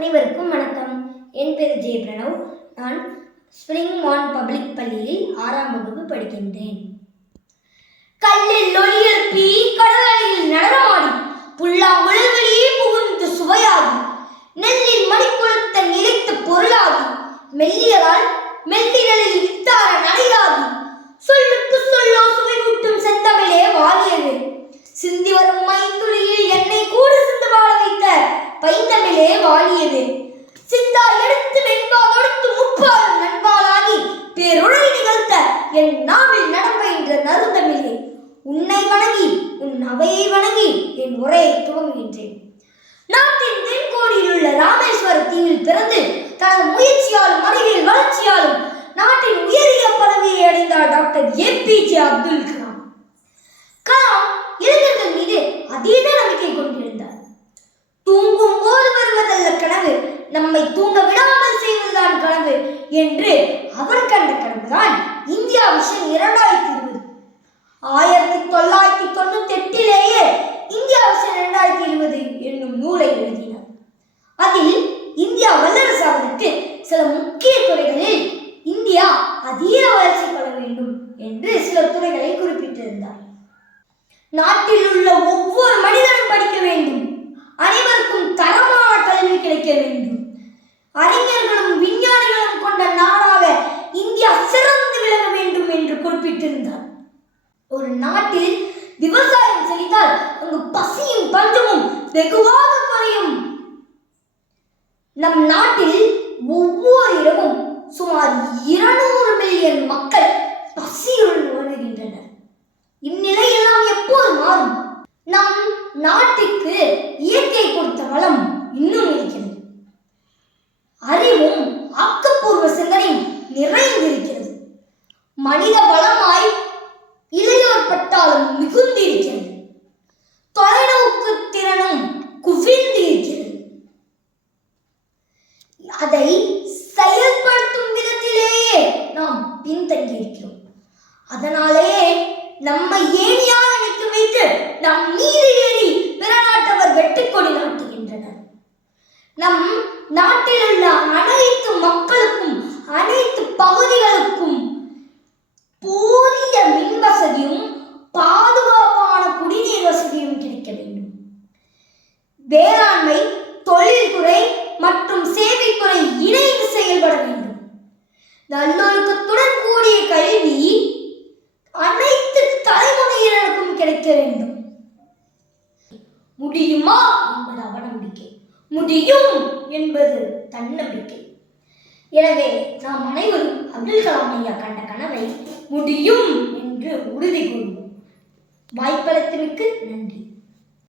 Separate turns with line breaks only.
அனைவருக்கும் வணக்கம். என் பேர் ஜெய பிரணவ் நான் ஸ்பிரிங் மான் பப்ளிக் பள்ளியில் ஆறாம் வகுப்பு படிக்கின்றேன். கல்லில் ஒளியெழுப்பி கடலையில் நடனமாடி புல்லாங்குழல்களிலே புகுந்து சுவையாகி நெல்லில் மணிக்குளத்த நிலைத்த பொருளாகி மெல்லியலால் மெல்லிடலில் வித்தார நடையாகி சொல்லுக்கு பைந்தமிழே வாழியது. சித்தா எடுத்து வெண்பால் எடுத்து முப்பாலும் நண்பாலாகி பேருரை நிகழ்த்த என் நாவில் நடம்பென்ற நறுந்தமிழே உன்னை வணங்கி உன் அவையை வணங்கி என் உரையை துவங்குகின்றேன். நாட்டின் தென்கோடியில் உள்ள ராமேஸ்வர தீவில் பிறந்து தனது முயற்சியாலும் அறிவியல் வளர்ச்சியாலும் நாட்டின் உயரிய பதவியை அடைந்தார் டாக்டர் ஏபிஜே அப்துல் கலாம் என்று அவர் கண்ட கனவுதான் இந்தியா விஷன் இரண்டாயிரத்தி இருபது. ஆயிரத்தி தொள்ளாயிரத்தி தொண்ணூத்தி எட்டிலேயே இந்தியா விஷன் இரண்டாயிரத்தி இருபது என்னும் நூலை எழுதினார். அதில் இந்தியா வல்லரசாவதற்கு சில முக்கிய துறைகளில் இந்தியா அதீத வளர்ச்சி பெற வேண்டும் என்று சில துறைகளை குறிப்பிட்டிருந்தார். நாட்டில் உள்ள ஒவ்வொரு மனிதனும் படிக்க வேண்டும். அனைவருக்கும் தரம் கல்வி கிடைக்க வேண்டும் அறிஞர்களும் விஞ்ஞானிகளும் கொண்ட நாடாக இந்தியா சிறந்து விளங்க வேண்டும் என்று குறிப்பிட்டிருந்தார் ஒரு நாட்டில் விவசாயம் செய்தால் அங்கு பசியும் பஞ்சமும் வெகுவாக குறையும். நம் நாட்டில் ஒவ்வொரு இடமும் சுமார் இருநூறு மில்லியன் மக்கள் பசியுடன் வருகின்றனர் இந்நிலையெல்லாம் எப்போது மாறும்? நம் நாட்டுக்கு இயற்கை கொடுத்த வளம் இன்னும் இருக்கிறது. அறிவும் ஆக்கப்பூர்வ சிந்தனையும் நிறைந்திருக்கிறது. மனித வளம் அதனாலேயே நம்ம ஏணியாக நிற்க வைத்து நம் மீது ஏறி பிற நாட்டவர் வெட்டுக்கொடி நாட்டுகின்றனர். நம் நாட்டில் உள்ள அனைத்து மக்களுக்கும் அனைத்து பகுதிகளுக்கும் போதிய மின் வசதியும் பாதுகாப்பான குடிநீர் வசதியும் கிடைக்க வேண்டும். வேளாண்மை தொழில்துறை மற்றும் சேவைத்துறை இணைந்து செயல்பட வேண்டும். நல்லொழுக்கத்துடன் கூடிய கல்வி அனைத்து தலைமுறையினருக்கும் கிடைக்க வேண்டும். முடியுமா என்பது அவநம்பிக்கை. முடியும் என்பது தன்னம்பிக்கை. எனவே நாம் அனைவரும் அப்துல் கலாம் ஐயா கண்ட கனவை முடியும் என்று உறுதி கூறுவோம். வாய்ப்பளித்தமைக்கு நன்றி.